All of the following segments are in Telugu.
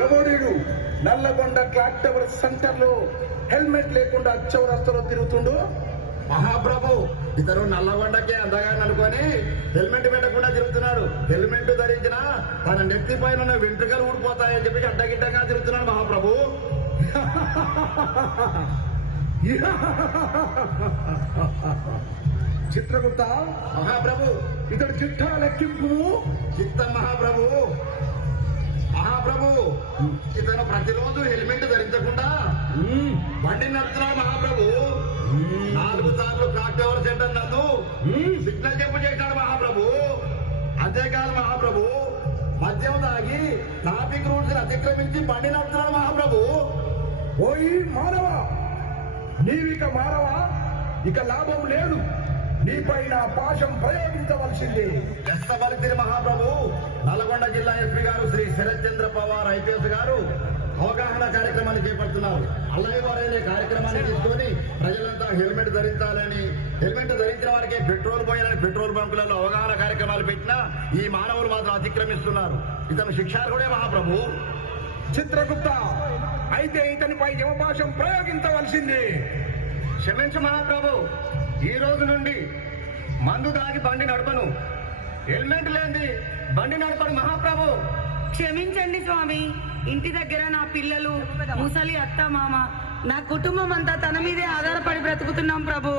ఎవడు నల్లగొండ క్లాక్ టవర్ సెంటర్ లో హెల్మెట్ లేకుండా చౌరస్తలో తిరుగుతుండు? మహాప్రభు ఇతను నల్లగొండకే అందగా అనుకొని హెల్మెట్ పెట్టకుండా తిరుగుతున్నాడు. హెల్మెట్ ధరించిన తన నెత్తి పైన వెంట్రుకలు ఊడిపోతాయని చెప్పి అడ్డగిడ్డంగా తిరుగుతున్నాడు మహాప్రభు. చిత్రగుప్త మహాప్రభు ఇతడు చిట్టాల లెక్కింపు. మహాప్రభు ఇతను ప్రతిరోజు హెల్మెట్ ధరించకుండా బండి నడుపుతున్నాడు మహాప్రభు. 4 సార్లు క్లాక్ టవర్ సెంటర్ నందు సిగ్నల్ చెప్పు చేశాడు మహాప్రభు. అంతేకాదు మహాప్రభు మద్యం తాగి ట్రాఫిక్ రూల్స్ అతిక్రమించి బండి నడుపుతున్నాడు మహాప్రభు. ఓయి మానవ, నీవిక మానవా, ఇక లాభం లేదు. నీపైన పాశం ప్రయోగించవలసింది. ఎస్తబలితిరి మహాప్రభు. నల్గొండ జిల్లా ఎస్పీ గారు శ్రీ శరత్ చంద్ర పవార్ ఐపీఎస్ గారు అవగాహన కార్యక్రమాన్ని చేపడుతున్నారు. అల్లవి వారైన కార్యక్రమాన్ని తీసుకొని ప్రజలంతా హెల్మెట్ ధరించాలని, హెల్మెట్ ధరించిన వారికి పెట్రోల్ పోయాలని పెట్రోల్ బంకులలో అవగాహన కార్యక్రమాలు పెట్టినా ఈ మానవులు మాత్రం అతిక్రమిస్తున్నారు. ఇతను శిక్షార్హుడే మహాప్రభు. చిత్రగుప్త, అయితే ఇతనిపై యమపాశం ప్రయోగించవలసింది. క్షమించు మహాప్రభు, ఈ రోజు నుండి మందు దాగి బండి నడపను, హెల్మెట్ లేని బండి నడపను మహాప్రభు. క్షమించండి స్వామి. ఇంటి దగ్గర నా పిల్లలు, ముసలి అత్త మామ, నా కుటుంబం అంతా తన మీదే ఆధారపడి బ్రతుకుతున్నాం ప్రభు.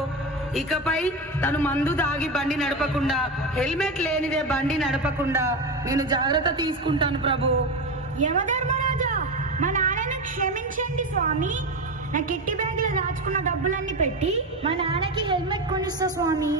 ఇకపై తను మందు దాగి బండి నడపకుండా, హెల్మెట్ లేనిదే బండి నడపకుండా నేను జాగ్రత్త తీసుకుంటాను ప్రభు. యమధర్మరాజా, మా నాన్నని క్షమించండి స్వామి. నా కిట్టి బ్యాగ్ లో దాచుకున్న డబ్బులన్నీ పెట్టి మా నాన్నకి హెల్మెట్ కొనిస్తా స్వామి.